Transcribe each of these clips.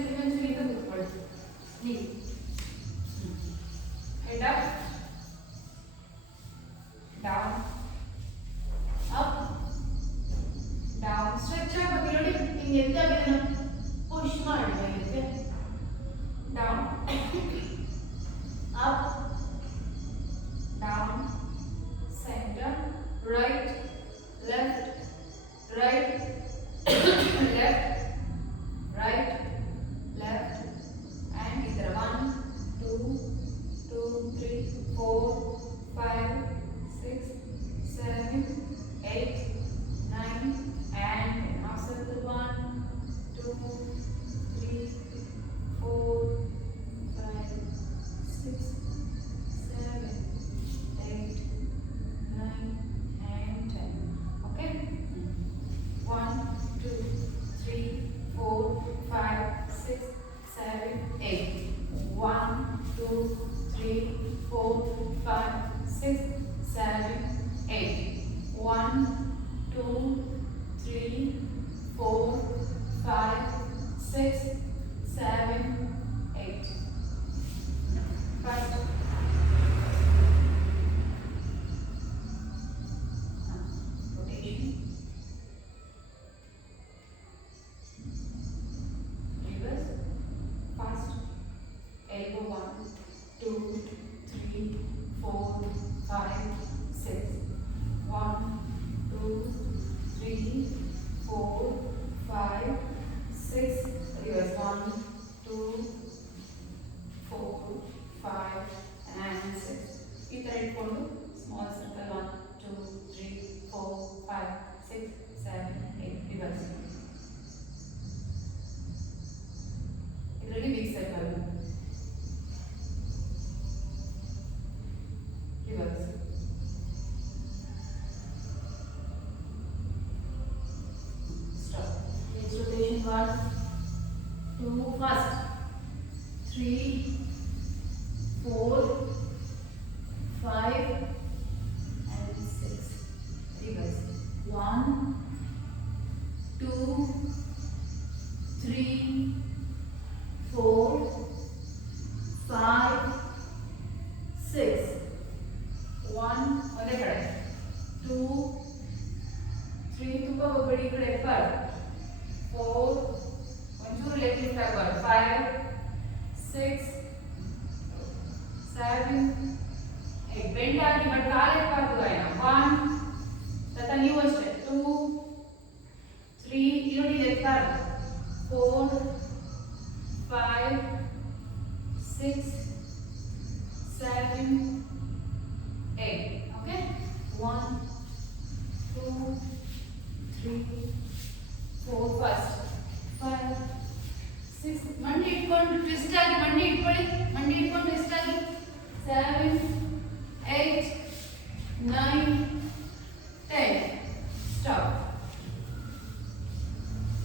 ಇನ್ನೊಂಚೂರು ಇದು ಕೂತ್ಕೊಳ್ಳಿ. ನೀವು head up, down, up, down. Stretch ಆಗಬೇಕು ನೋಡಿ. ಹಿಂಗೆ ಎದ್ದಾಗೇನು ಪುಷ್ ಮಾಡಿ ಮೇಲಕ್ಕೆ. Down, up, down, centre, right, left, right, left, right, left, and either 1, 2, 2, 3, 4, 5, 6, 7, 8, 9, and now circle 1, 2, 3, 4, 5, 6, 7, 8, 9, and 10. Okay. 1, 2, 3, 4, 5, 6, 7, 8. 1, 2, 3, 4, 5, 6, 7, 8. 1, 2, 3, 4, 5, 6, 7, 8. First. Rotation. Elbow 1, 2, 3, 4, 5, 6. 1, 2, 3, 4, 5, 6. Reverse 1, 2, 4, 5, and 6. ಈ ಥರ ಇಟ್ಕೊಂಡು ಸ್ಮಾಲ್ ಸರ್ಕಲ್ 1, 2, 3, 4, 5, 6, 7, 8. ರಿವರ್ಸ್. ಇದರಲ್ಲಿ big circle. Reverse. Stop. Next rotation 1, 2, first 3, 4, 5, and 6. Reverse. 1, 2, 3, 4, 5, 6. 1 ಒಂದೇ ಕಡೆ, 2, 3 ತುಂಬ ಹೋಗಬೇಡಿ ಈ ಕಡೆ ಎಪ್ಪರ್, 4 ಒಂಚೂರು ಲೆಫ್ಟ್ ಲಿಫ್ಟ್ ಆಗಬಾರ್ದು, 5, 6, 7, 8. ಬೆಂಡ್ ಆಗಿ ಬಟ್ ಕಾಲು ಎಪ್ಪಬಾರ್ದು ಗಾಯನ. 1 ತತ ನೀವು ಅಷ್ಟೇ, 2, 3 ನೋಡಿ ಎಪ್ಪಬಾರ್ದು, 4, 5, 6, 7, 8. Okay? 1, 2, 3, 4. First 5, 6. ಮಂಡಿ ಇಟ್ಕೊಂಡು ಟ್ವಿಸ್ಟ್ ಆಗಿ ಮಂಡಿ ಇಟ್ಕೊಳ್ಳಿ. ಮಂಡಿ ಇಟ್ಕೊಂಡು ಟ್ವಿಸ್ಟ್ ಆಗಿ 7, 8, 9, 10. Stop.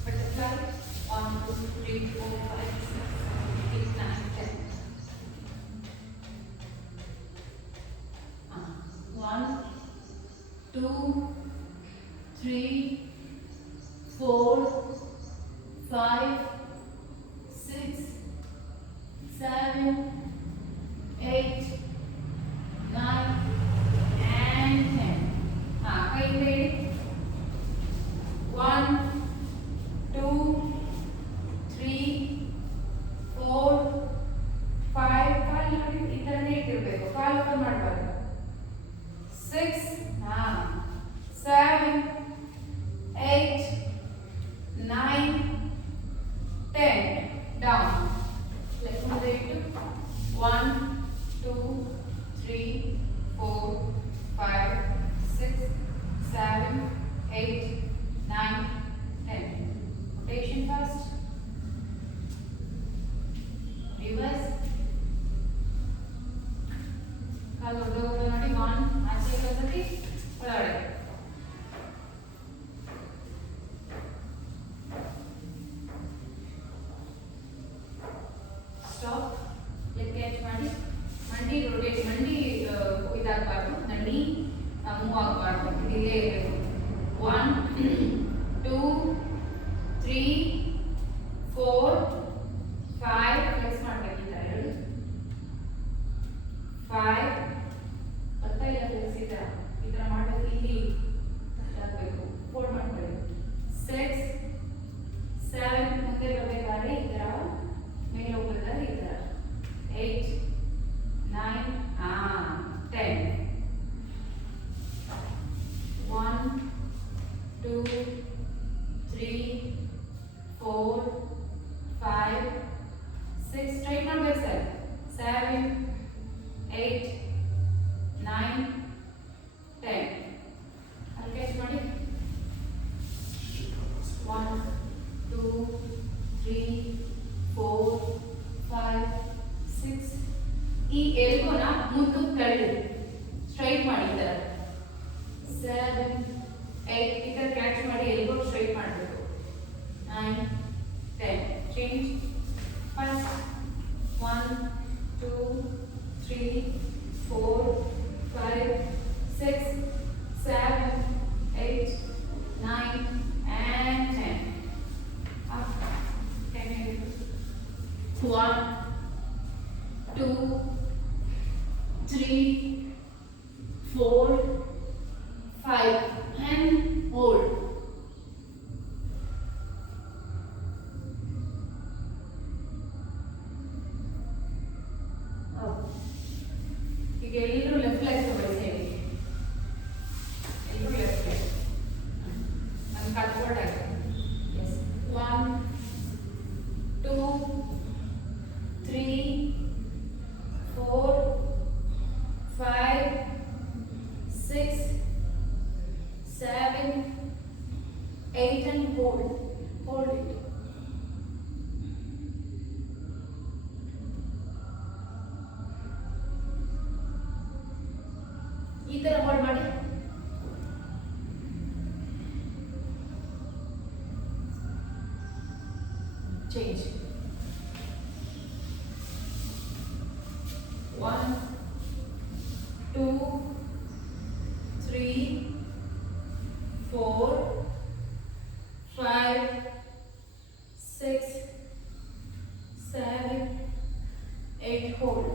Butterfly. 1, 2, 3, 4, 5, 6, 7, 8, 9, 10. 1, 2, 3, 4, 5, 6, 7, 8, 9, and 10. ಕೈಯಿಂದ ಹೇಳಿ. 1, 2, 3, 4, 5. ಕಾಲು ನೋಡಿ ಈ ಥರನೇ ಇಟ್ಟಿರಬೇಕು, ಕಾಲು ಓಪನ್ ಮಾಡಬಾರ್ದು. 6, 7, 8, 9, 10. Down. Left ಮುಂದೆ ಇಟ್ಟು 1, 2, 3, 4, 5, 6, 7, 8, 9, 10. Rotation first. Reverse. ಕಾಲು ಹೊರಡೋದು ನೋಡಿ. 1 ಆಚೆ ಒಂದ್ಸತಿ ಒಳಗಡೆ. ಸ್ಟಾಪ್. ಲೆಗ್ ಕ್ಯಾಚ್ ಮಾಡಿ. ಮಂಡಿ ರೊಟೇಟ್, ಮಂಡಿ ಇದಾಗಬಾರ್ದು, ಮಂಡಿ ಮೂವ್ ಆಗಬಾರ್ದು, ಇಲ್ಲೇ ಇರಬೇಕು. 1 ಈ ಎಲ್ಬೋನ ಮುಂದಕ್ಕೆ ತಳ್ಳಿ ಸ್ಟ್ರೈಟ್ ಮಾಡಿ ಈ ಥರ 7 8 ಈ ಥರ ಕ್ಯಾಚ್ ಮಾಡಿ ಎಲ್ಬೋ ಸ್ಟ್ರೈಟ್ ಮಾಡಬೇಕು 9 10 change first 1 2 3 4 5 6 7 8 9 and 10 up 10 1 2 3 4 5 and hold. ಈಗ ಎಲ್ಲರೂ ಲೆಫ್ಟ್ ಲೆಗ್ ತಗೊಳ್ಳಿ ಹೇಳಿ ಎಲ್ಲರೂ ಲೆಫ್ಟ್ ಲೆಗ್ ನಾನು ಕಟ್ಬೋರ್ಡ್ ಆಗಿದೆ ಎಸ್ 1 2 3 4 5 6 7 8 and hold it. ಈ ತರ ಹೋಲ್ಡ್ ಮಾಡಿ ಚೇಂಜ್ 1 2 3 4 5 6 7 8 hold.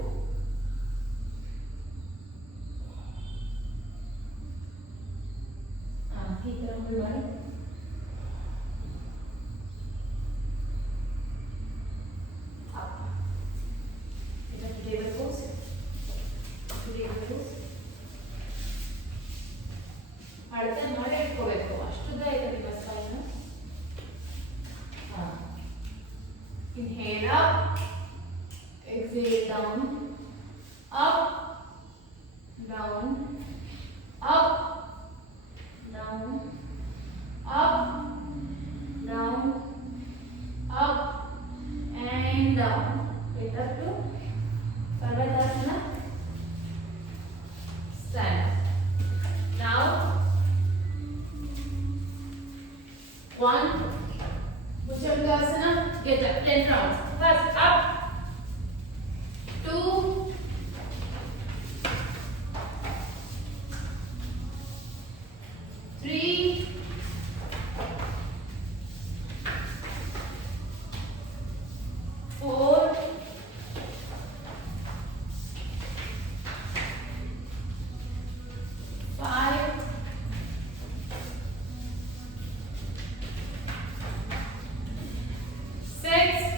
ಈ ತರ ಹೋಲ್ಡ್ ಮಾಡಿ up. Table pose. ಅಳತೆ ಮಾಡಿ ಇಟ್ಕೋಬೇಕು ಅಷ್ಟುದ್ದ ಇದೆ ಬಸ್ಸನ್ನು inhale up exhale down up down up down up down up and down. Get up to Sarvadasana. Stand. Now 1 Bhujangasana. Get up 10 rounds. First up 2 3 4 5 6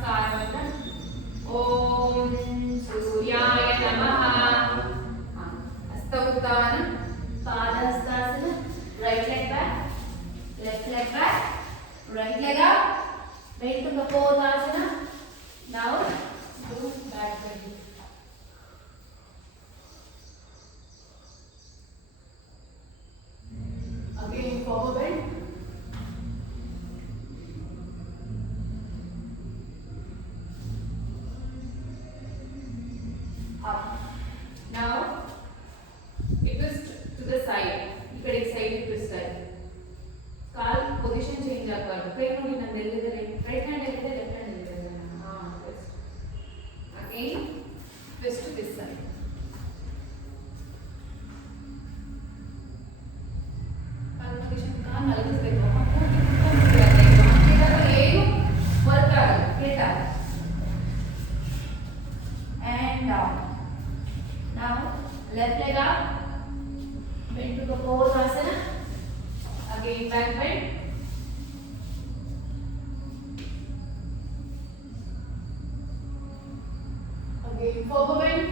ನಮಸ್ಕಾರವನ್ನ ಓಂ ಸೂರ್ಯಾಯ ನಮಃ. ಹಸ್ತೋತ್ಥಾನ ಪಾದಹಸ್ತಾಸನ. Right leg back, left leg back, right leg up, bend to Kapotasana. Now do back bend. Again forward bend. Up. Now it twist to the side. ikkade side twist ಆಯ್ತು. ಕಾಲ್ position change ಆಗಬಾರ್ದು. ಕೈ ನೋಡಿ ನಾನು ಎಲ್ಲಿದೆ, right hand ಎಲ್ಲಿದೆ, left hand ಎಲ್ಲಿದೆ. Twist again, twist to this side. ಕಾಲ್ position ಕಾಲ್ ಮಲಗಿಸ್ಬೇಕು. ಏನು ವರ್ಕ್ ಆಗಲ್ಲ, ಕೇಟ್ ಆಗಲ್ಲ. And down. Now left leg up, bend to Kapotasana. Again back bend. Again forward bend.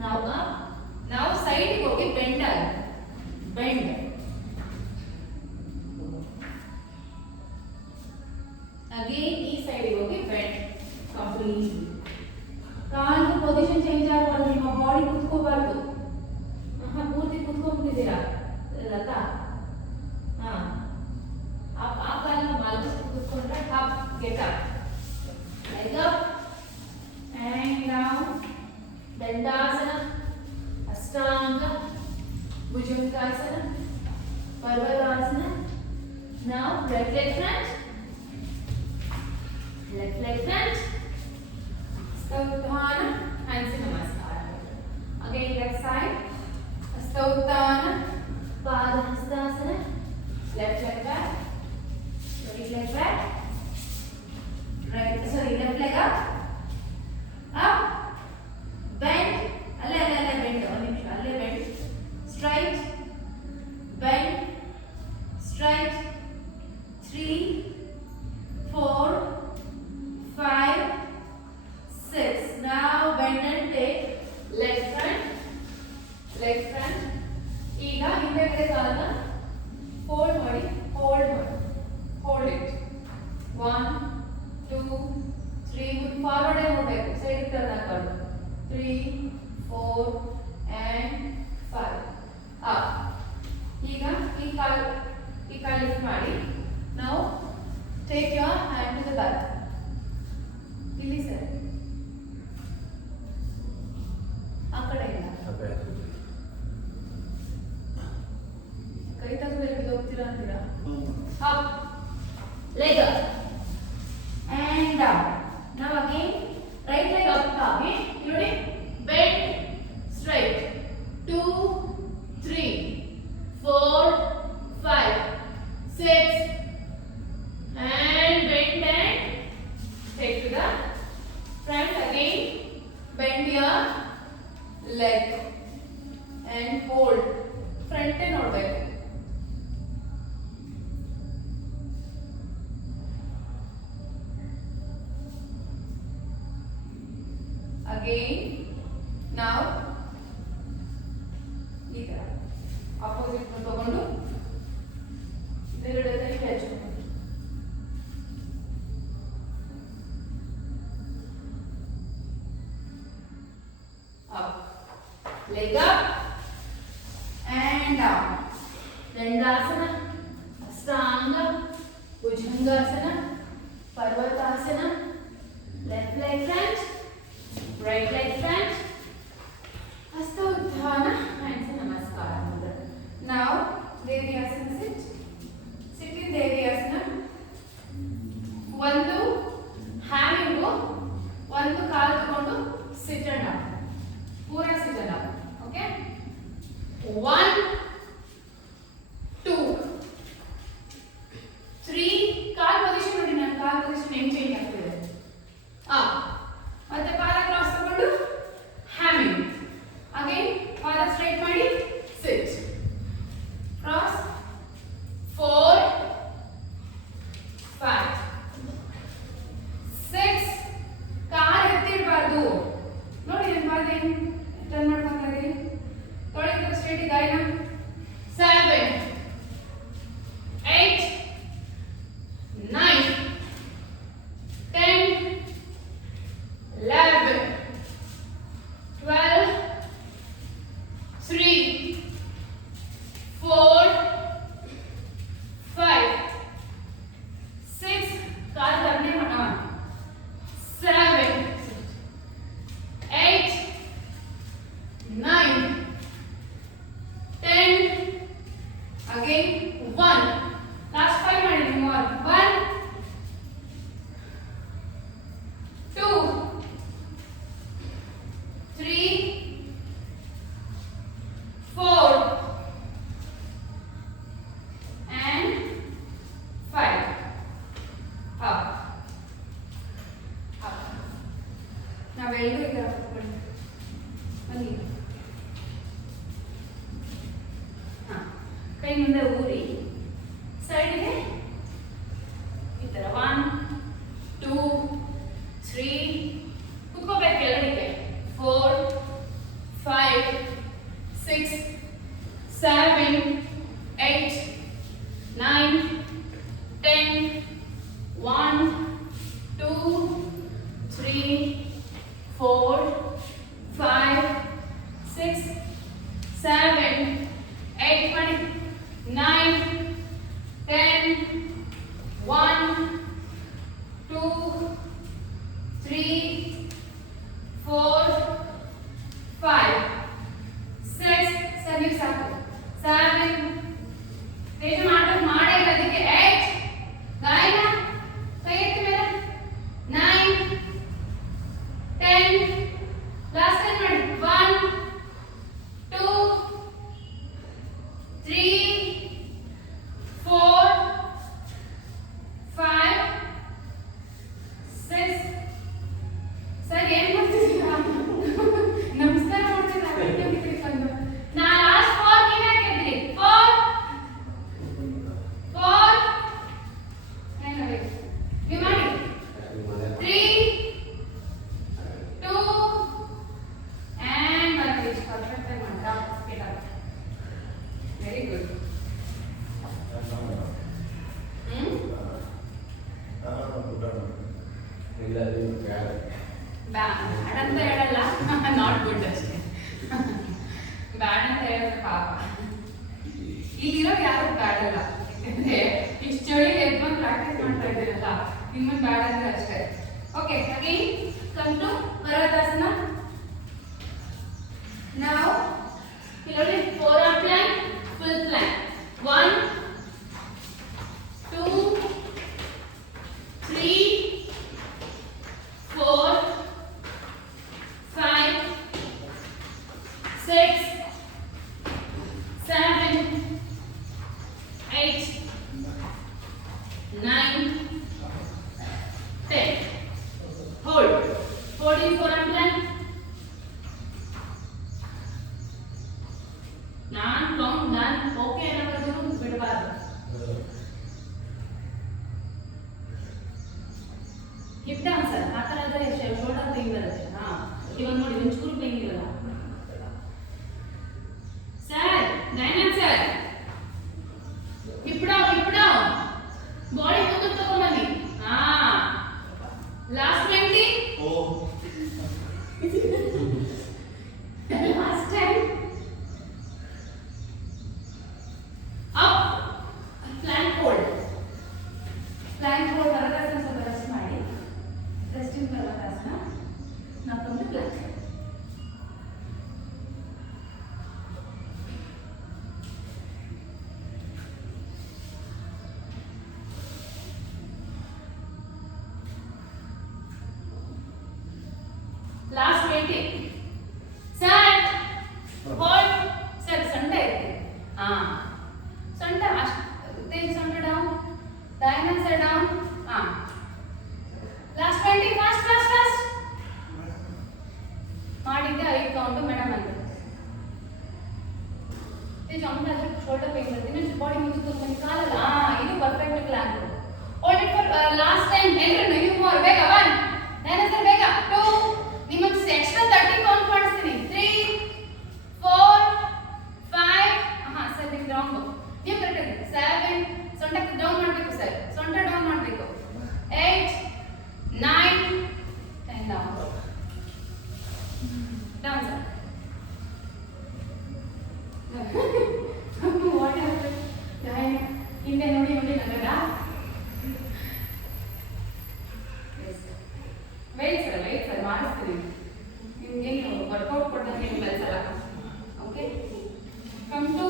Now up. Now side go ke bend ag. Bend. Again ee side go ke bend completely. Call position change ಆಗಬಾರ್ದು. ನಿಮ್ಮ body ಕುತ್ಕೋಬಾರ್ದು. ಪೂರ್ತಿ ಕುತ್ಕೊಂಡ್ಬಿಟ್ಟಿದ್ದೀರಾ ಲತಾ. ಆ ಕಾಲನ್ನ ಮಲಗಿಸಿ ಕುತ್ಕೊಂಡ್ರೆ up, get up, leg up and down. ದಂಡಾಸನ, ಅಷ್ಟಾಂಗ, ಭುಜಂಗಾಸನ, ಪರ್ವತಾಸನ. Now right leg front, left leg front. Hastauttana, hands in namaskara. Again left side. Hastauttana, Padahastasana. Left leg back, right leg back. Left leg up. Up. Bend. Alle bend. One nimsha. Alle bend. Straight. Bend. Straight. 3, 4, 5, 6. Now bend and take left front. ಈಗ ಹಿಂದೆಗಡೆ ಕಾಲನ್ನ fold ಮಾಡಿ, hold it. 1, 2, 3. Forward ಹೋಗಬೇಕು, side turn ಆಗಬಾರ್ದು. 3, 4 and 5. Up. ಈಗ ಈ ಕಾಲ್ lift ಮಾಡಿ. Now take your hand to the back. ಇಲ್ಲಿ ಸರ್, ಆ ಕಡೆ ಇಲ್ಲ. ಕೈ ತೆಗೆದು ಹೋಗ್ತೀರಾ ಅಂತೀರಾ? Up, leg up and down. Now again right leg up ಆಗಿ ನೋಡಿ, bend straight. 2, 3, 4, 5, 6 and bend and take to the front. Again bend your leg and hold. Front ನೋಡಬೇಕು. Again now ಈ ತರ ಆಪೋಸಿಟ್ ತಗೊಂಡು ಎರಡು ಕೈ ಟಚ್ ಮಾಡಿ. Up, leg up and down. Dandasana, Astanga, Bhujangasana, Parvatasana. Left leg front, right leg front. Hastauttana, hands in namaskara mudra. Now Devyasana, sit in Devyasana. ಒಂದು ಹ್ಯಾಮಿಂಗು, ಒಂದು ಕಾಲು ತಗೊಂಡು ಸಿಟ್ ಅಂಡ್ ಅಪ್, ಪೂರ sit and up. Okay, 1, 2, 3. Call position ನೋಡಿ, ನಾನು ಕಾಲ್ position ಹೆಂಗ್ change ಆಗ್ತಿದೆ. ಮತ್ತೆ ಪಾದ ಕ್ರಾಸ್ ತಗೊಂಡು ಹ್ಯಾಮಿಂಗ್. ಅಗೇನ್ ಪಾದ ಸ್ಟ್ರೈಟ್ ಮಾಡಿ ಸಿಟ್. 7, 8, 9, 10, 11, 12, 3, 4, 5, 6, 7, 8, 9, 10, again 1. Last 5 minutes more. 1, 2, 3, 4, and 5. Up. Up. Now where do you go? ಬನ್ನಿ. ಕೈ ಮುಂದೆ ಊರಿ ಸೈಡ್ಗೆ ಈ ತರ 1, 2, 3 ಕುತ್ಕೋಬೇಕು ಕೆಳಗಡೆ 4, 5, 6, 7, 8, 9, 10, 1, 2, 3, 4, 5, 6, 7, 8, 9, 10, 1, 2, 3, 4, 5, 6, ಸರಿ ಸಾಕು 7, ತೇಜು ಮಾಡೇ ಇಲ್ಲ ಅದಕ್ಕೆ 8, ಗಾಯನ ಕೈ ಎತ್ತಿ ಮೇಲೆ 9, 10, ಲಾಸ್ಟ್ ಟೈಮ್ ಮಾಡಿ 1, 2, 3, 4, 5, 6. ಸರ್ ಏನ್ ಮಾಡ್ತಿದ್ದೀರಾ? ನಮಸ್ಕಾರ ಮಾಡ್ತಿದ್ದೀರಾ? ನಾ ಲಾಸ್ಟ್ 4 ಏನ್ ಹಾಕಿದ್ರಿ? 4, ನೀವು ಮಾಡಿ 3, 2, and 1. ಪರ್ಫೆಕ್ಟ್ ಆಗಿ ಮಾಡ್ತಾ ವೆರಿ ಗುಡ್. ಬ್ಯಾಡ್ ಅಂತ ಹೇಳಲ್ಲ, ನಾಟ್ ಗುಡ್ ಅಷ್ಟೇ. ಬ್ಯಾಡ್ ಅಂತ ಹೇಳಿದ್ರೆ ಪಾಪ ಇಲ್ಲಿರೋ ಯಾರು ಬ್ಯಾಡ್ ಅಲ್ಲ, ಯಾಕಂದ್ರೆ ಇಷ್ಟು ಚಳಿ ಎದ್ಕೊಂಡು ಪ್ರಾಕ್ಟೀಸ್ ಮಾಡ್ತಾ ಇದ್ದೀರಲ್ಲ, ನಿಮ್ಮನ್ನು ಬ್ಯಾಡ್ ಅಂದ್ರೆ ಅಷ್ಟೇ. Okay, again come to parvatasana. Now we'll only forearm plank, full plank. 1, 2, 3, 4, 5, 6, 7, 8, 9, 10. Hold. Holding forearm plank. ನಾನು ಓಕೆ ಅನ್ನೋದು ಬಿಡಬಾರ್ದು. ಹಿಪ್ ಡೌನ್ ಸರ್, ಆ ಥರ ಆದರೆ ಶೋಲ್ಡರ್ ಪೇನ್ ಬರುತ್ತೆ. ಇವಾಗ ನೋಡಿ ಒಂಚೂರು ಪೇನ್ ಇರಲ್ಲ sir. Dayanand sir, hip down body ಮುಂದಕ್ಕೆ ತಗೊಂಡ್ಬನ್ನಿ. ಲಾಸ್ಟ್ 20. ಲಾಸ್ಟ್ 10. Plank hold. ಪರ್ವತಾಸನ ಸ್ವಲ್ಪ ರೆಸ್ಟ್ ಮಾಡಿ. Resting ಪರ್ವತಾಸನ. Now come to plank. Last 20. Sir, hold. Sir, ಸೊಂಟ ಇರುತ್ತೆ. ಸೊಂಟ ಅಷ್ಟೇ, ಸೊಂಟ down. Diamonds are down. Last 20. Fast. ಮಾಡಿದ್ದೆ 5 ಕೌಂಟು ಮೇಡಮ್ ಅಂತ. ಜಂಪ್ ಆದ್ರೆ ಶೋಲ್ಡರ್ ಪೇನ್ ಬರುತ್ತೆ. ಇನ್ನೊಂದು ಬಾಡಿ ಮುಂದೆ ತಗೊಂಡು ಕಾಲಲ್ಲ. ಇದು perfect plan. Hold it for last time. ಎಲ್ಲರೂ ನೀವು ಮೋರ್ ಬೇಗ 1. ದಯಾನಂದ್ ಸರ್ ಬೇಗ 2. ನಿಮಗೆ ಎಕ್ಸ್ಟ್ರಾ 30 ಕೌಂಟ್ ಮಾಡಿಸ್ತೀನಿ. 3, 4, 5. ಸರ್ ನಿಮ್ಗೆ ರಾಂಗ್. What happen? ಹಿಂದೆ ನೋಡಿ ನೋಡಿ ನಗದ. ವೆಯ್ಟ್ ಸರ್ ಮಾಡಿಸ್ತೀನಿ. ನಿಮ್ಗೇನು ವರ್ಕೌಟ್ ಕೊಟ್ಟಂಗೆ ಏನು ಕಲಿಸಲ್ಲ. ಓಕೆ, ಕಮ್ ಟು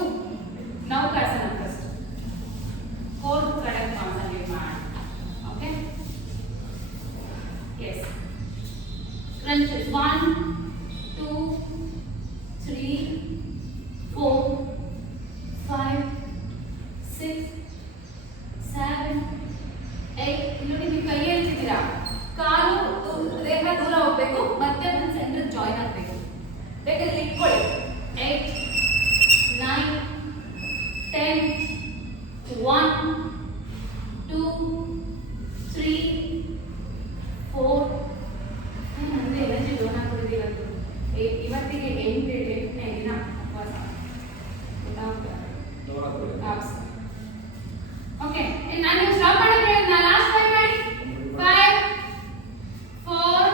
ನೌಕಾಸನ ಫಸ್ಟ್. 4 ಕರೆಕ್ಟ್ ಕಾನ್ಸಂಟ್ರೇಟ್ ಮಾಡಿ. Okay, yes. crunches 1 2 3 4 5 6 7 8. ಇಲ್ಲಿ ನೀವು ಕೈ ಎಳ್ತಿದ್ದೀರಾ, ಕಾಲು ರೇಖಾ ದೂರ ಹೋಗ್ಬೇಕು, ಮತ್ತೆ ಬಂದು ಸೆಂಟರ್ ಜಾಯಿನ್ ಆಗಬೇಕು. ಬೇಕಾದ್ರೆ ಇಟ್ಕೊಳ್ಳಿ. 8 9 10 1 2 3 4. ನಮಗೆ ಎನರ್ಜಿ ಲೋನ್ ಹಾಕೊಂಡಿದ್ದೀವಿ ಇವತ್ತಿಗೆ 8ನೇ ದಿನ ಉಪವಾಸ. ಓಕೆ, ನಾನು ಸ್ಟಾಪ್ ಮಾಡಿದ್ರೆ ನಾನು ಲಾಸ್ಟ್ ಟೈಮ್ ಮಾಡಿ. 5 4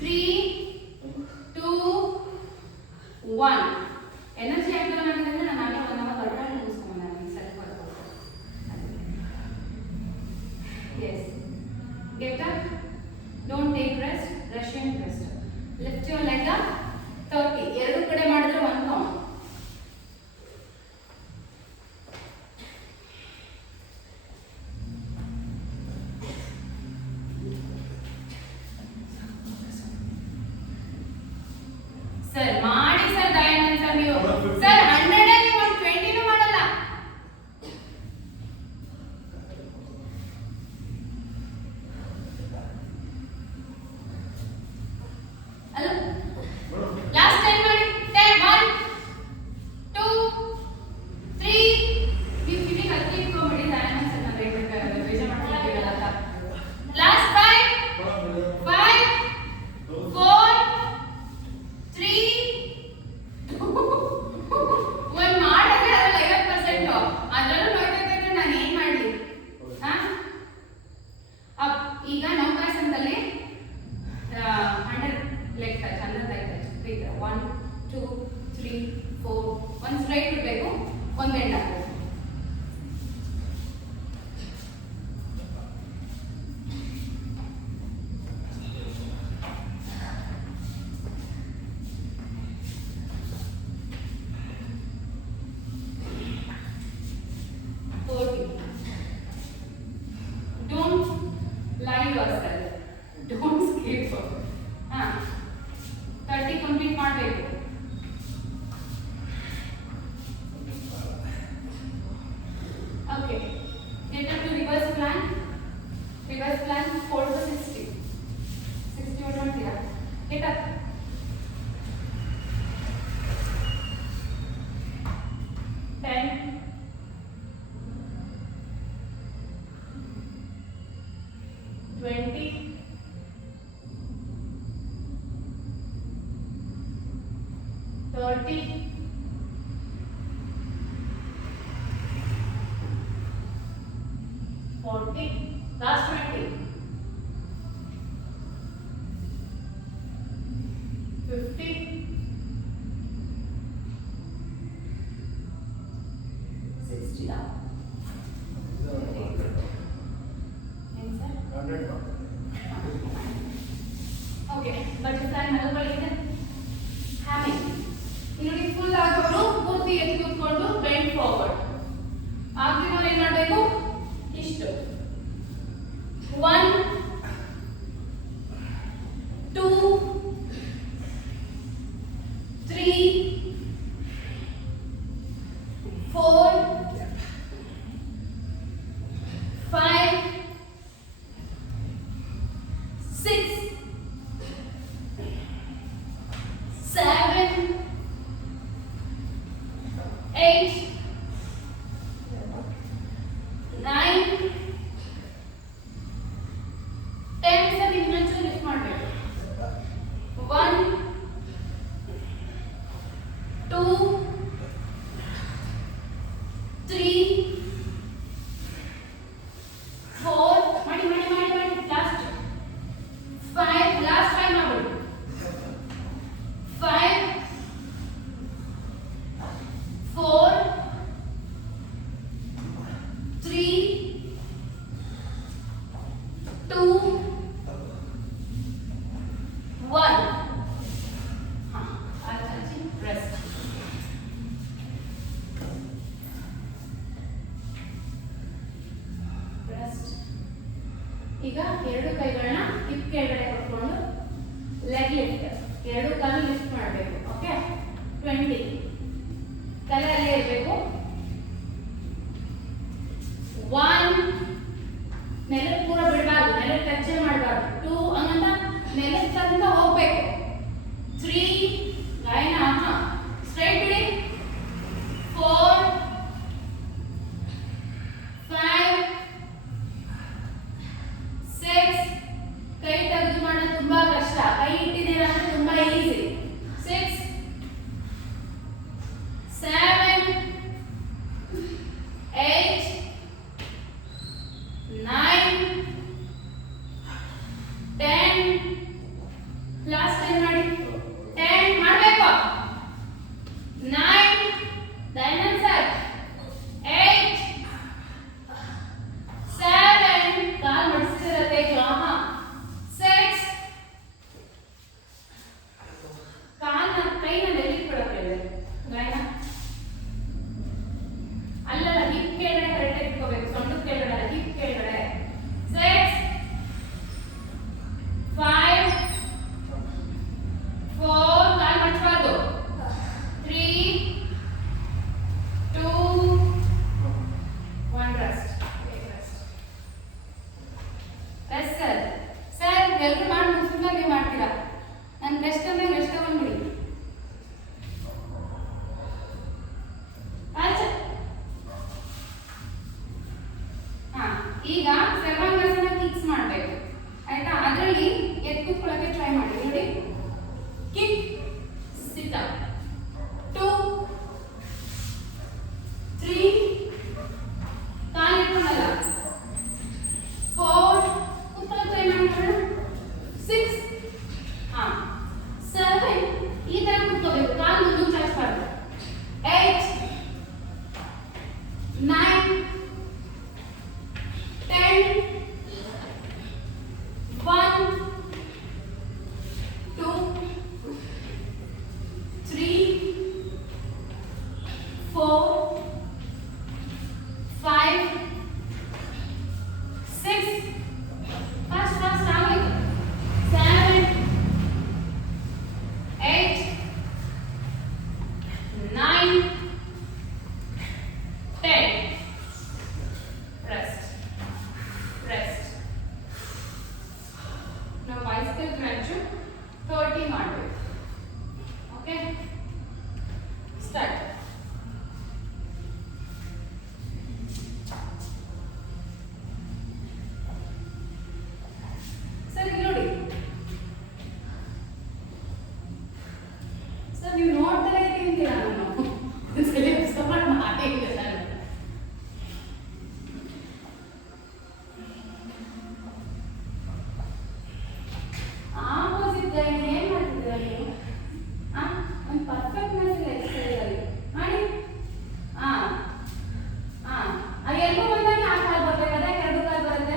3 2 1. ಎನರ್ಜಿ ಆಗ್ತದೆ ನನಗೆ. ನಾನು ಆಗಲೇ 1 ಅವರ್ ಹೊರಗಡೆ ಮುಗಿಸ್ಕೊಂಡು ನಾನು self workout. Yes, get up. Don't take rest, Russian rest. Lift your leg up. 30. ಎರಡು ಕಡೆ ಮಾಡಿದ್ರೆ 1 ಕೌಂಟ್. ಸರ್ ಮಾಡಿ ಸರ್, ದಯಾನಂದ್ ಸರ್ ನೀವು ಸರ್ 100 ನೀವು 20 ಮಾಡಲ್ಲ. ಅಲ್ಲ, ಲಾಸ್ಟ್ ಟೈಮ್ ಮಾಡಿ. 10 1 2 3. ನೀವು ಕಿವಿ ಕತ್ತಿ ಇಟ್ಕೊಂಡ್ಬಿಡಿ. ದಯಾನಂದ್ ಸರ್ ನಾನು ಹೇಳ್ಬೇಕಾಗಲ್ಲ, ಬೇಜಾರು ಮಾಡ್ಕೊಳ್ತೀರಲ್ಲ ಅಂತ. ಲಾಸ್ಟ್ 5 5 4 3 2 1. ಮಾಡಿದ್ರೆ ಅದರಲ್ಲಿ 50%. ಅದರಲ್ಲೂ ನೋಡ್ಬೇಕಾದ್ರೆ ನಾನು ಏನು ಮಾಡಲಿ? ಈಗ ನೌಕಾಸನದಲ್ಲಿ 100 leg touch, 100 leg touch. 1 2 3 4. 1 straight ಇಡಬೇಕು, 1 ಬೆಂಡ್ ಹಾಕಬೇಕು. Don't lie yourself. Don't skip. 30 complete ಮಾಡಬೇಕು. Okay, get up to reverse plank. Reverse plank 4 to 60. 60 what ಮಾಡ್ತೀರಾ? Get up. 10 20 30 40. Last 20 50 60. Okay, butterfly ಮಲಗಳಿದೆ. ಹ್ಯಾಮಿಂಗ್ ಇಲ್ಲಿ ಫುಲ್ ಆಗೋರು ಪೂರ್ತಿ ಎತ್ತಿ ಕೂತ್ಕೊಂಡು ಬೆಂಡ್ ಫಾರ್ವರ್ಡ್. ಆಗ್ತಿರೋರು ಏನು ಮಾಡಬೇಕು? ಇಷ್ಟು 1 2 3 4 5 6 7 8 9 10. ಸರ್ ಇನ್ನೊಂದು ಲಿಫ್ಟ್ ಮಾಡಬೇಕು. 1 2 3 4. ಮಾಡಿ ಮಾಡಿ ಮಾಡಿ ಮಾಡಿ. ಲಾಸ್ಟ್ 5. ಲಾಸ್ಟ್ 5 ಮಾಡಿ. 5 ಈಗ ಎರಡು ಕೈಗಳನ್ನ ಹಿಪ್ ಕೆಳಗಡೆ ಕೊಟ್ಕೊಂಡು ಲೆಗ್ ಲಿಫ್ಟ್, ಎರಡು ಕಾಲು ಲಿಫ್ಟ್ ಮಾಡಬೇಕು. ಓಕೆ, 20 ತಲೆ ಅಲ್ಲೇ ಇರಬೇಕು. 1 ನೆಲಕ್ಕೆ ಪೂರ ಬಿಡಬಾರ್ದು, ನೆಲಕ್ಕೆ ಟಚ್ ಮಾಡಬಾರ್ದು. 2 ಹಂಗಂತ ನೆಲಕ್ಕೆ ತನಕ ಹೋಗ್ಬೇಕು. 3 ಗಾಯನ ಸ್ಟ್ರೈಟ್ ಬಿಡಿ. 4 5 6 ಕೈ ತೆಗೆದು ಮಾಡೋದು ತುಂಬಾ ಕಷ್ಟ, ಕೈ ಇಟ್ಟಿದ್ದೀರಾ ಅಂದ್ರೆ ತುಂಬಾ ಈಸಿ. 6 7 8 9 10 ಲಾಸ್ಟ್ ಟೈಮ್ ಮಾಡಿ 10 ಮಾಡಬೇಕು. 9 ಡೈಮಂಡ್ ಸರ್ 8 7 ಕಾಲ್ ಮಡಿಸಿರುತ್ತೆ ಗ್ರಾಮ 6 ಕಾಲ್ನ ಕೈನ ನೆಲ್ಲಿಗೆ ಬಿಡೋಕೆ ಗಾಯನ ಅಲ್ಲಲ್ಲ ಹಿಪ್ ಕೆಳಗಡೆ ಕರೆಕ್ಟ್ ಇಟ್ಕೋಬೇಕು, ಸೊಂಟದ ಕೆಳಗಡೆ ಹಿಪ್ ಕೆಳಗಡೆ. 6 5 4 ಕಾಲ್ ಮಡಿಸಬಾರ್ದು. 3 2 1 ರೆಸ್ಟ್. Rest sir. ಸರ್ ಎಲ್ಲರೂ ಮಾಡಿ ಮುಗಿಸಿದ್ರೆ ನೀವು ಮಾಡ್ತೀರಾ, ನಾನು ರೆಸ್ಟ್ ಅಂದ್ರೆ ರೆಸ್ಟ್ ತಗೊಂಡ್ಬಿಡಿ. ಈಗ ಸರ್ವಾಂಗಾಸನ ಕಿಕ್ಸ್ ಮಾಡಬೇಕು ಆಯ್ತಾ. ಅದರಲ್ಲಿ ಎದ್ದು ಕೂತ್ಕೊಳ್ಳೋಕೆ ಟ್ರೈ ಮಾಡಿ. ನೋಡಿ, ಕಿಕ್ ಸಿಟ್ ಅಪ್ 2 3 ಕಾಲು ಇಟ್ಕೊಳ್ಳಲ್ಲ. 4 ಕೂತ್ಕೊಳ್ಳೋಕೆ ಟ್ರೈ ಮಾಡಿ. 6 7 ಈ ತರ ಕೂತ್ಕೋಬೇಕು, ಕಾಲು ಮುಂದೆ ಚಾಚಬಾರ್ದು. 8 9 10 1 2 3 4 5 6 ಫಾಸ್ಟ್ ಆಗೋಯ್ತು. 7 8 9 10 ರೆಸ್ಟ್. ನಾವು ಬೈಸಿಕಲ್ ಕ್ರಂಚ್ 30 ಮಾಡಬೇಕು. Okay, start. ಸರ್ ಇಲ್ಲಿ ನೋಡಿ ಸರ್, ನೀವು ನೋಡ್ತಾರೆ ಅಂತೀರಾ, ನಾನು ಸಪೋರ್ಟ್ ಮಾಡೇ ಇಲ್ಲ ಸರ್. ಆಪೋಸಿಟ್ ಗೈಡ್ ಏನ್ ಮಾಡ್ತಿದ್ದೀರಾ ನೀವು? ಒಂದು ಪರ್ಫೆಕ್ಟ್ನೆಸ್ ಇಲ್ಲ ಎಕ್ಸರ್ಸೈಸ್ ಅಲ್ಲಿ ಮಾಡಿ. ಎಲ್ಬೋ ಬಂದಾಗ ಆ ಕಾಲು ಬರ್ತದೆ, ಅದೇ ಎರಡು ಕಾಲು ಬರುತ್ತೆ.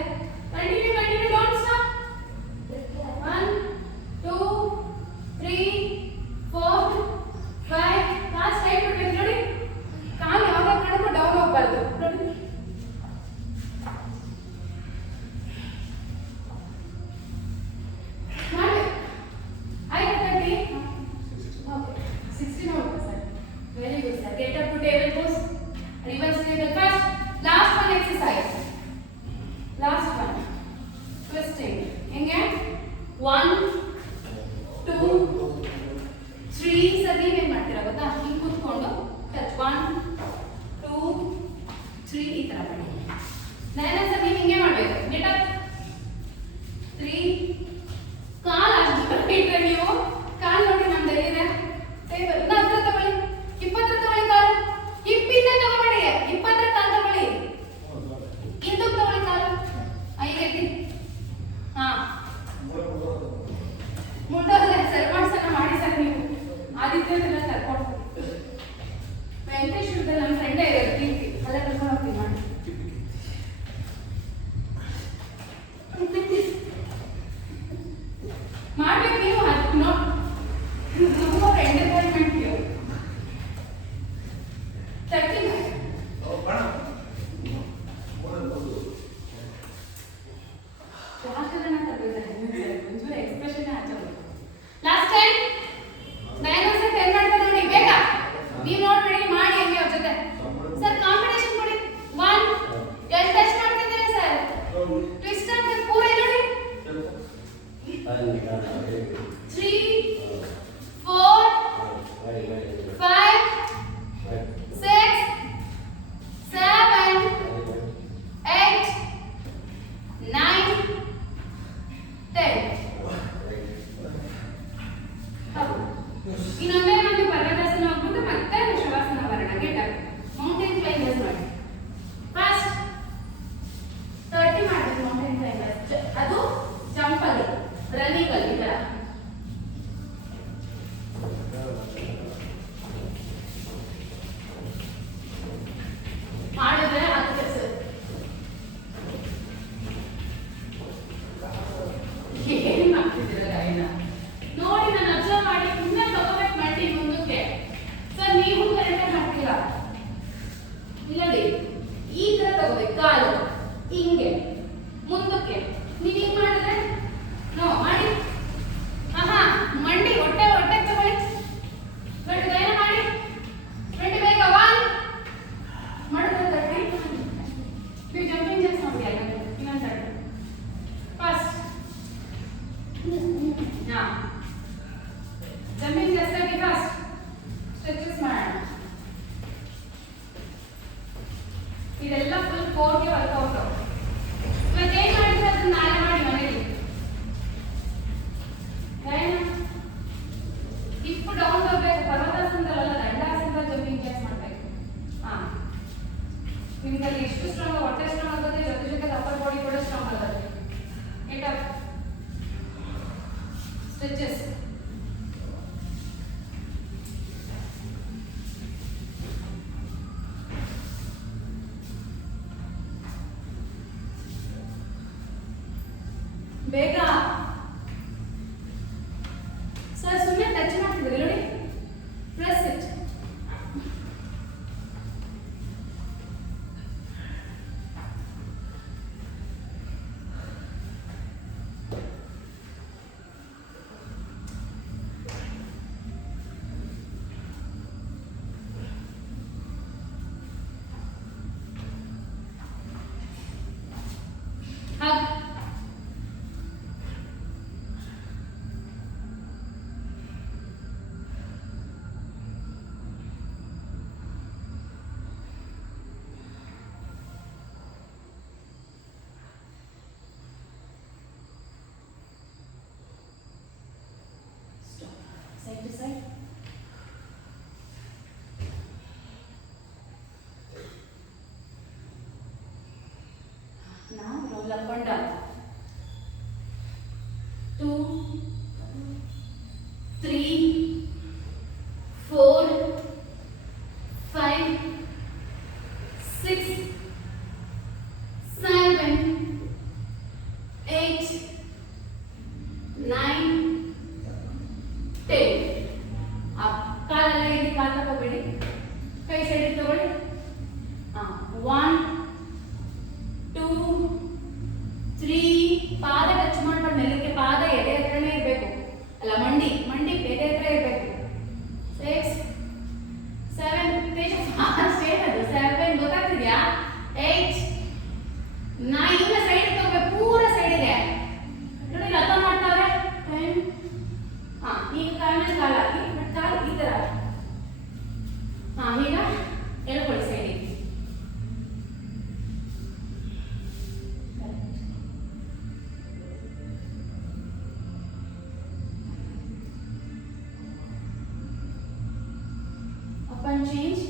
Continue don't stop. 1 2 3 4 5 call straight ಬಿಡ್ಬೇಕು. ನೋಡಿ, ಕಾಲು ಯಾವಾಗ ಕಾಣಕ್ಕೂ ಡೌನ್ ಹೋಗ್ಬಾರ್ದು. ನೋಡಿ, ಮಾಡಿ ಆಯ್ತು. 30 ಓಕೆ 16 ಹೋಗ್ತಾ sir. Very good sir. Get up to table pose, reverse table first. Last one exercise, last one twisting. ಹೆಂಗೆ 1 2 3 ಸರ್ ನೀವೇನ್ ಮಾಡ್ತೀರಾ ಗೊತ್ತಾ, ಹಿಂಗೆ ಕೂತ್ಕೊಂಡು ಟಚ್ 1 2 3 ಈ ತರ ಮಾಡಿ. ನಯನ ಸರ್ ನೀವು ಹಿಂಗೆ ಮಾಡಬೇಕು. ಗೆಟ್ ಅಪ್ 3 ಕಾಲು ಅಷ್ಟು ಇಟ್ರೆ ನೀವು ಕಾಲು ನೋಡಿ ನಮ್ದು ಎಲ್ಲಿದೆ ಟೇಬಲ್ ಹತ್ರ ತಗೊಳ್ಳಿ. 20 ತಗೊಳ್ಳಿ ಕಾಲು, ಹಿಪ್ಪಿಂದ ತಗೊಳ್ಳಿ. 20 ಕಾಲು ತಗೊಳ್ಳಿ, ಹಿಂದಕ್ಕೆ ತಗೊಳ್ಳಿ ಕಾಲು. ಈಗ ಎತ್ತಿ. ಮುಂದೋದ್ರೆ ಸರ್ ಮಾಡ್ಸಲ್ಲ ಮಾಡಿ ಸರ್. ನೀವು ಆದಿತ್ಯದಲ್ಲ ಸರ್ ಕೊಡ್ತೀವಿ. ವೆಂಕಟೇಶ್ ನಮ್ಮ ಫ್ರೆಂಡೇ ಇರ್ತೀವಿ, ಅಲ್ಲೇ ಕರ್ಕೊಂಡು ಹೋಗ್ತೀವಿ ಮಾಡಿ. ಮಾಡ್ಬೇಕು ನೀವು, ಅದು ನಮ್ಮ ಎಂಟರ್ಟೈನ್ಮೆಂಟ್ ನೀವು 30 1 ತಗೋಬೇಕು ಕಾಲು ಹಿಂಗೆ ಮುಂದಕ್ಕೆ ನೀವು ಹಿಂಗೆ ಮಾಡಿದ್ರೆ ನೋ ಮಾಡಿ ಆಹಾ ಮಂಡಿ ಹೊಟ್ಟೆ ಹೊಟ್ಟೆ ತಗೊಳ್ಳಿ ಗಟ್ಟಿ ಧೈರ್ಯ ಮಾಡಿ ಗಟ್ಟಿ ಬೇಗ ಒನ್ ಮಾಡಿದ್ರೆ ನೀವು ಜಂಪಿಂಗ್ ಜಾಕ್ಸ್ ನೋಡಿ ಅಲ್ಲ ಇನ್ನೊಂದು ಸೈಡ್ ಫಸ್ಟ್ ಹಾ ಜಂಪಿಂಗ್ ಜಾಕ್ಸ್ ಆಗಿ ಫಸ್ಟ್ ಸ್ಟ್ರೆಚಸ್ ಮಾಡೋಣ ಇದೆಲ್ಲ ಫುಲ್ ಕೋರ್ಗೆ ವರ್ಕೌಟ್ ಇವತ್ತು ಏನು ಮಾಡಿದ್ರೆ ಅದನ್ನ ನಾಳೆ ಮಾಡಿ ಮನೇಲಿ ಹಿಪ್ ಡೌನ್ ಬರಬೇಕು ಪರ್ವತಾಸನದಲ್ಲ ದಂಡಾಸನದಲ್ಲಿ ಜಂಪಿಂಗ್ ಜಾಕ್ಸ್ ಮಾಡಬೇಕು ಹಾಂ ನಿಮ್ಗೆ ಅಲ್ಲಿ ಎಷ್ಟು ಸ್ಟ್ರಾಂಗ್ ಹೊಟ್ಟೆ ಸ್ಟ್ರಾಂಗ್ ಆಗುತ್ತೆ ಜೊತೆ ಜೊತೆ ಅಪ್ಪರ್ ಬಾಡಿ ಕೂಡ ಸ್ಟ್ರಾಂಗ್ ಆಗುತ್ತೆ ಗೆಟ್ ಅಪ್ ಸ್ಟ್ರೆಚಸ್ ಬೇಗ ಸರ್ ಸುಮ್ಮನೆ ಟಚ್ ಮಾಡ್ತಿದ್ರೆ ನೋಡಿ press it hug side to side. Now roll up and down. 2, 3, 4, 5, 6, 7, 8, 9, 10. ಕಾಲಲ್ಲಿ ಇಲ್ಲಿ ಕಾಲು ತಗೋಬೇಡಿ ಕೈ ಸೈಡ್ ತಗೊಳ್ಳಿ 1 2 3 ಪಾದ ಟಚ್ ಮಾಡ್ಬಾರ್ದು ನೆಲಕ್ಕೆ ಪಾದ ಎದೆ ಹತ್ರನೇ ಇರಬೇಕು ಅಲ್ಲ ಮಂಡಿ ಎದೆ ಹತ್ರ ಇರಬೇಕು 6 7 ತೇಜ ಫಾಸ್ಟ್ ಹೇಳೋದು 7 ಗೊತ್ತಾಗ್ತಿದ್ಯಾ 8 9 ಈಗ ಸೈಡ್ ತಗೋಬೇಕು ಪೂರ ಸೈಡ್ ಇದೆ ನೋಡಿ ಅರ್ಥ ಮಾಡ್ತಾವೆ 10 ಈಗ ಕಾಲಿನ ಕಾಲು ಹಾಕಿ ಕಾಲು ಈ ತರ ಈಗ ಎಳ್ಕೊಳ್ಳಿ ಸೈಡಿಗೆ up and change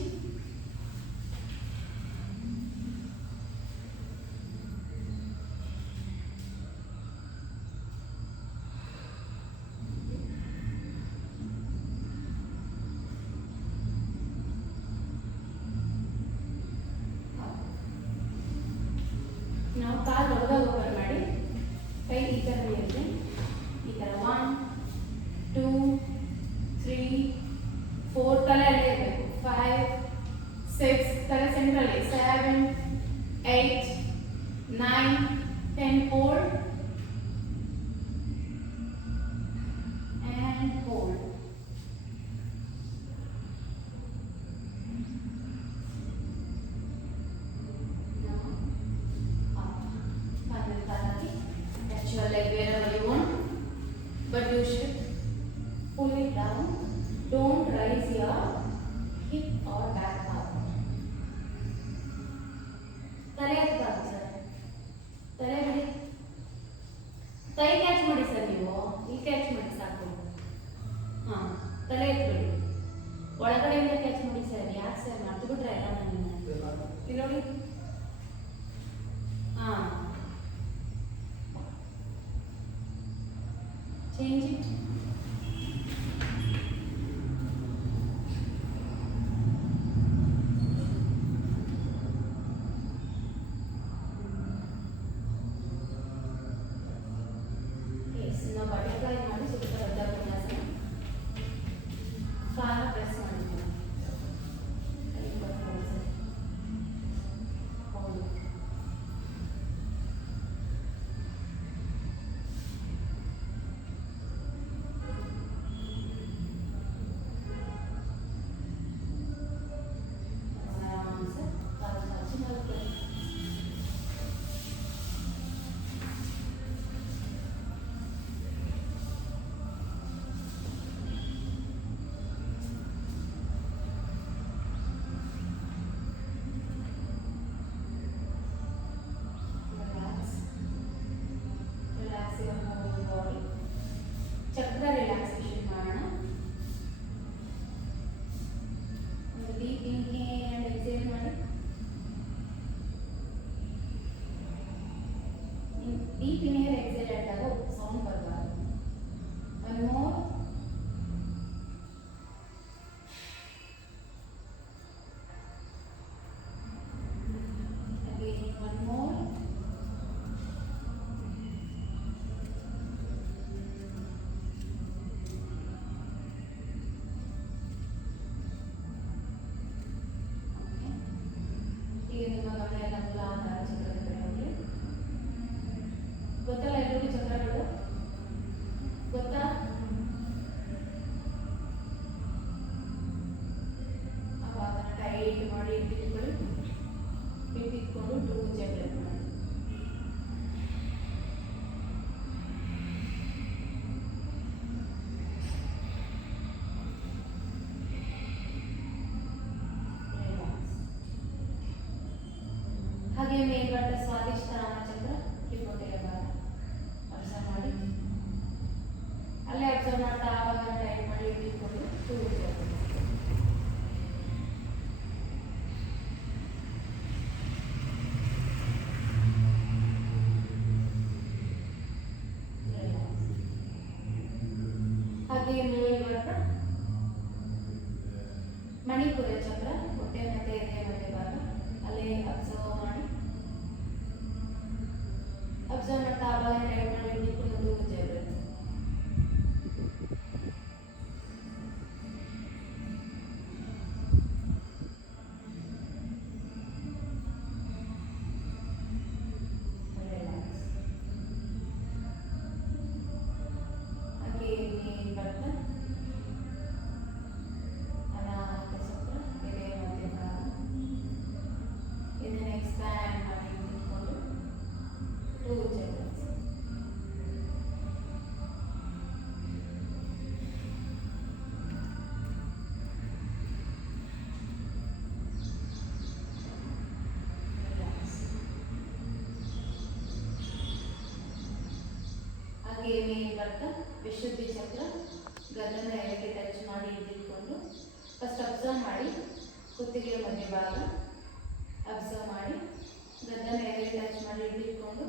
ನಾವು ಕಾಲು ದೊಡ್ಡದಾಗಿ ಓಪನ್ ಮಾಡಿ ಕೈ ಈ ಥರ ಇರುತ್ತೆ ಈ ಥರ 1 2 3 4 ತಲೆ ಅಲ್ಲೇ ಇರಬೇಕು 5 6 ತಲೆ ಸೆಂಟ್ರಲ್ಲಿ 7 8 9 10 hold and hold your leg wherever you want, but you should pull it down. Don't raise your hip or back up. ತಲೆ ಎತ್ತಬಾರ್ದು ಸರ್ ತಲೆ ಬಿಡಿ ಕೈ ಕ್ಯಾಚ್ ಮಾಡಿ ಸರ್ ನೀವು ಇಲ್ಲಿ ಕ್ಯಾಚ್ ಮಾಡಿ ಸಾಕು ಹಾಂ ತಲೆ ಎತ್ತಬೇಡಿ ಒಳಗಡೆಯಿಂದ ಕ್ಯಾಚ್ ಮಾಡಿ ಸರ್ ಯಾಕೆ ಸರ್ ಮರ್ತು ಬಿಟ್ರೆ ಎಲ್ಲ ನಾನು ಇಲ್ಲಿ ನೋಡಿ ಹಾಂ change it yes now butterfly ಮಾಡಿ ಸ್ವಲ್ಪ ವೃದ್ಧಾಭ್ಯಾಸ ಕಾಲ ಪ್ರೆಸ್ ಮಾಡಿ ಈಗ ನಿಮ್ಮ ಗಮನ ಎಲ್ಲ ಮೂಲಾಧಾರ ಚಕ್ರದ ಕಡೆ ಹೋಗಿ. ಗೊತ್ತಲ್ಲ ಎಲ್ಲರಿಗೂ ಚಕ್ರಗಳು? ಗೊತ್ತಾ? ಅವಾಗ ಟೈಟ್ ಮಾಡಿ ಇಟ್ಕೊಳ್ಳಿ. ಇಟ್ಕೊಂಡು ಟೂ ಜಗ್ಲೆಟ್ ಮಾಡಿ. ಹಾಗೆ ಮೇಲ್ಗಡೆ ಸ್ವಾದಿಷ್ಟ ರಾಮಚಂದ್ರ ಕಿರುಮೊದಲ ಭಾಗ ಅಬ್ಸರ್ವ್ ಮಾಡಿ. ಅಲ್ಲೇ ಅಬ್ಸರ್ವ್ ಮಾಡ್ತಾ ಆವಾಗ ಟೈಟ್ ಮಾಡಿ ಇಟ್ಕೊಂಡು ಟೂ ಹಾಗೆ ಮೇಲ್ಗಡೆ ಮಣಿಪುರ ಚಕ್ರ ಹೊಟ್ಟೆ ಮತ್ತೆ ಎದೆ ಮಧ್ಯೆ ಭಾಗ ಅಲ್ಲೇ ಅಬ್ಸರ್ವ್ ಮಾಡಿ. ಅಬ್ಸರ್ವ್ ಮಾಡ್ತಾ ಆವಾಗ ಟೈಟ್ ಮಾಡಿ ಇಟ್ಕೊಂಡು ತೂಗುತ್ತೆ ಬರುತ್ತೆ. ಹಾಗೆ ಮೇಲ್ ಬರ್ತಾ ಅನಾಹತ ಚಕ್ರ ಎದೆ ಮಧ್ಯೆ ಭಾಗ ಇದನ್ನ ಎಕ್ಸ್ಪ್ಯಾಂಡ್ ಮಾಡಿ ಇಟ್ಕೊಂಡು ಟೂ ಚಕ್ರಸ್. ಹಾಗೆ ಮೇಲ್ ಬರ್ತಾ ವಿಶುದ್ಧಿ ಚಕ್ರ ಗದ್ದನ ಎಲೆಗೆ ಟಚ್ ಮಾಡಿ ಇಟ್ಕೊಂಡು ಫಸ್ಟ್ ಅಬ್ಸರ್ವ್ ಮಾಡಿ ಕುತ್ತಿಗೆ ಮಧ್ಯೆ ಭಾಗ ಅಬ್ಸರ್ವ್ ಮಾಡಿ ಗದ್ದನ ಎಲೆಗೆ ಟಚ್ ಮಾಡಿ ಇಟ್ಕೊಂಡು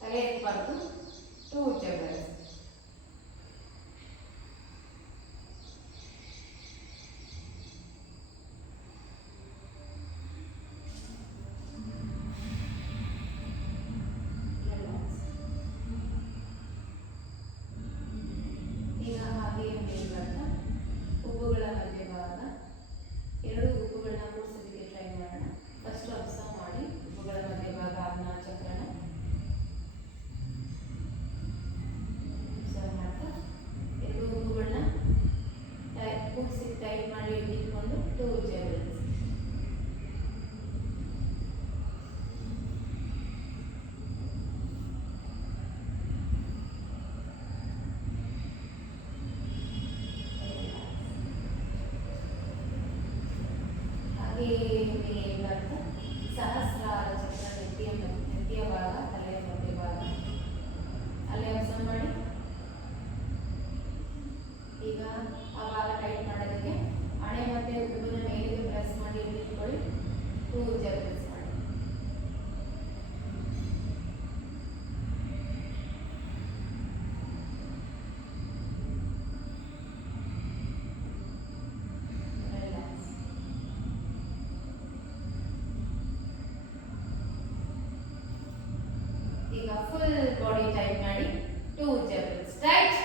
ತಲೆ ಎತ್ತಬಾರ್ದು. ಟೂ ಚಕ್ರಸ್. ಈಗ ಹಾಗೆ ಮೇಲ್ ಬರ್ತಾ ಉಬ್ಬುಗಳ ಮಧ್ಯೆ ಭಾಗ ಎರಡು ಉಬ್ಬುಗಳನ್ನ ಕೂಡಿಸೋದಕ್ಕೆ ಟ್ರೈ ಮಾಡೋಣ. ಫಸ್ಟ್ ಅಬ್ಸರ್ವ್ ಮಾಡಿ ಉಬ್ಬುಗಳ ಮಧ್ಯೆ ಭಾಗ ಆಜ್ಞಾ ಚಕ್ರನ ಅಬ್ಸರ್ವ್ ಮಾಡ್ತಾ ಎರಡು ಉಬ್ಬುಗಳನ್ನ ಕೂಡಿಸಿ ಟೈಟ್ ಮಾಡಿ ಇಟ್ಕೊಂಡು ಟೂ ಜಗಲ್ಸ್. ಹಾಗೆ ಮೇಲ್ ಬರ್ತಾ ಸಹಸ್ರಾರ ಚಕ್ರ ನೆತ್ತಿಯ ಭಾಗ ತಲೆಯ ಮಧ್ಯೆ ಭಾಗ ಅಲ್ಲೇ ಅಬ್ಸರ್ವ್ ಮಾಡಿ. ಈಗ ಆ ಭಾಗ ಟೈಟ್ ಮಾಡೋದಕ್ಕೆ ಹಣೆ ಮತ್ತೆ ಉಬ್ಬುನ ಮೇಲಿಗೆ ಪ್ರೆಸ್ ಮಾಡಿ ಇಟ್ಕೊಳ್ಳಿ. ಟೂ ಜಗಲ್ಸ್ ಮಾಡಿ. ಈಗ ಫುಲ್ ಬಾಡಿ ಟೈಟ್ ಮಾಡಿ ಟೂ ಜಗಲ್ಸ್ ಟೈಟ್.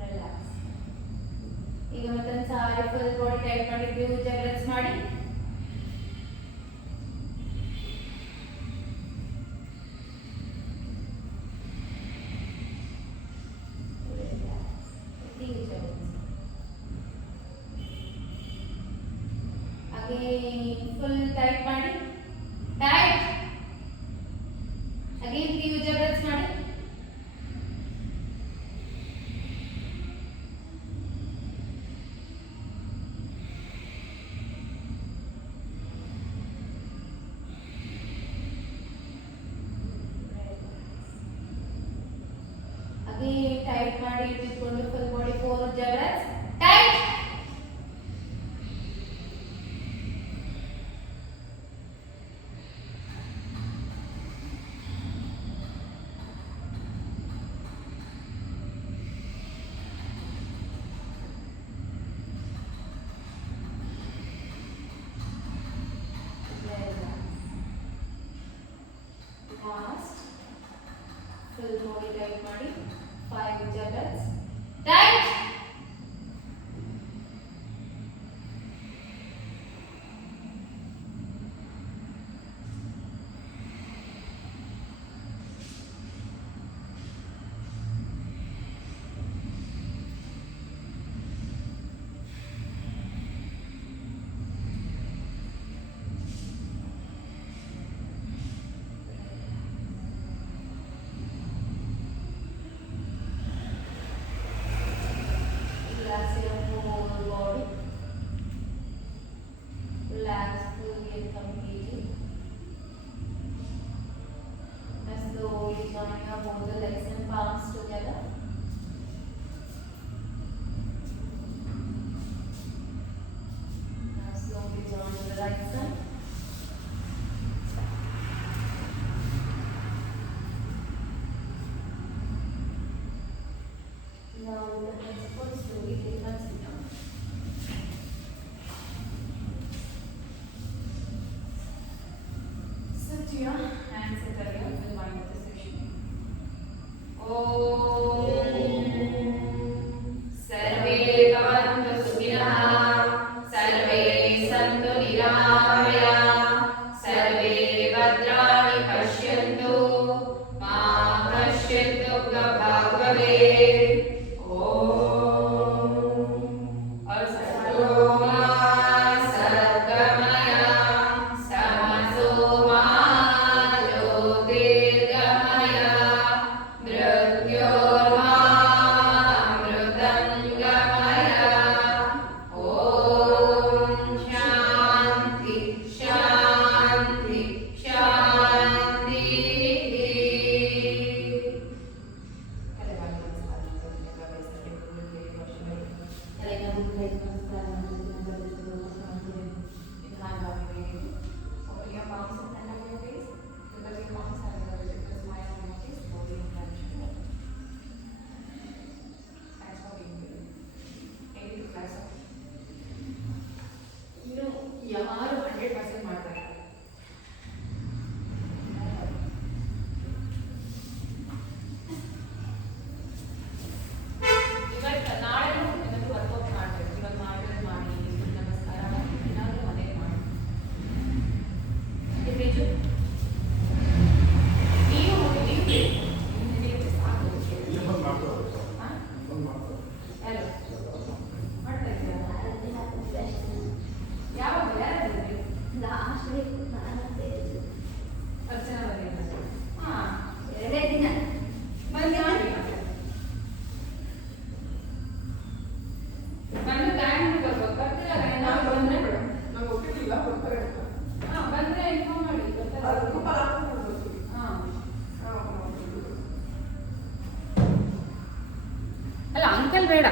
ರಿಲ್ಯಾಕ್ಸ್. ಈಗ ಮತ್ತೊಂದು ಸಾರಿ ಫುಲ್ ಬಾಡಿ ಟೈಟ್ ಮಾಡಿ ಟೂ ಜಗಲ್ಸ್ ಮಾಡಿ. ಫುಲ್ ಟೈಟ್ ಮಾಡಿ. ಟೈಟ್. ಅಗೇನ್ ತ್ರೀ ಜಗಲ್ಸ್ ಮಾಡಿ. ಅಗೇನ್ ಟೈಟ್ ಮಾಡಿ ಇಟ್ಕೊಂಡು full body four juggles tight. Last full body tight ಮಾಡಿ 5 भागवते ओम असतो मा सद्गमय तमसो मा ज्योतिर्गमय मृत्योर्मा अमृतंगमय ओम शांति शांति शांति Open your palms in front of your face. Look at your palms and a little smile on your face. Slowly and gradually. Thanks for being here. Maybe to flex up. ಯಾರು 100% ಮಾಡ್ತಾರೆ. ಇವತ್ತು ನಾಳೆ ಏನಾದರೂ ವರ್ಕೌಟ್ ಮಾಡಬೇಕು. ಇವತ್ತು ಮಾಡಿದ್ರೆ ಮಾಡಿ, ಸೂರ್ಯ ನಮಸ್ಕಾರ ಮಾಡಿ, ಏನಾದರೂ ಮನೆ ಮಾಡಿ. ನಿಜ ನೀವು ನೀವು ಸಾಕು. ಹಾಂ ಯಾರು ಮಾಡ್ತಾ ಇದ್ದೀರಾ? ಯಾವಾಗ ಯಾರಾದ್ರೂ ಅರ್ಚನಾ ಬಂದಿಲ್ಲ. ಹಾಂ 2 ದಿನ ಬಂದು ಮಾಡಿ. ಬಂದು ಟೈಮ್ ಬರ್ಬೇಕು. ಬರ್ತೀರಾ? ನಾವು ಬಂದರೆ ಹಾಂ ಬಂದರೆ ಇನ್ಫಾರ್ಮ್ ಮಾಡಿ. ಹಾಂ ಅಲ್ಲ ಅಂಕಲ್ ಬೇಡ.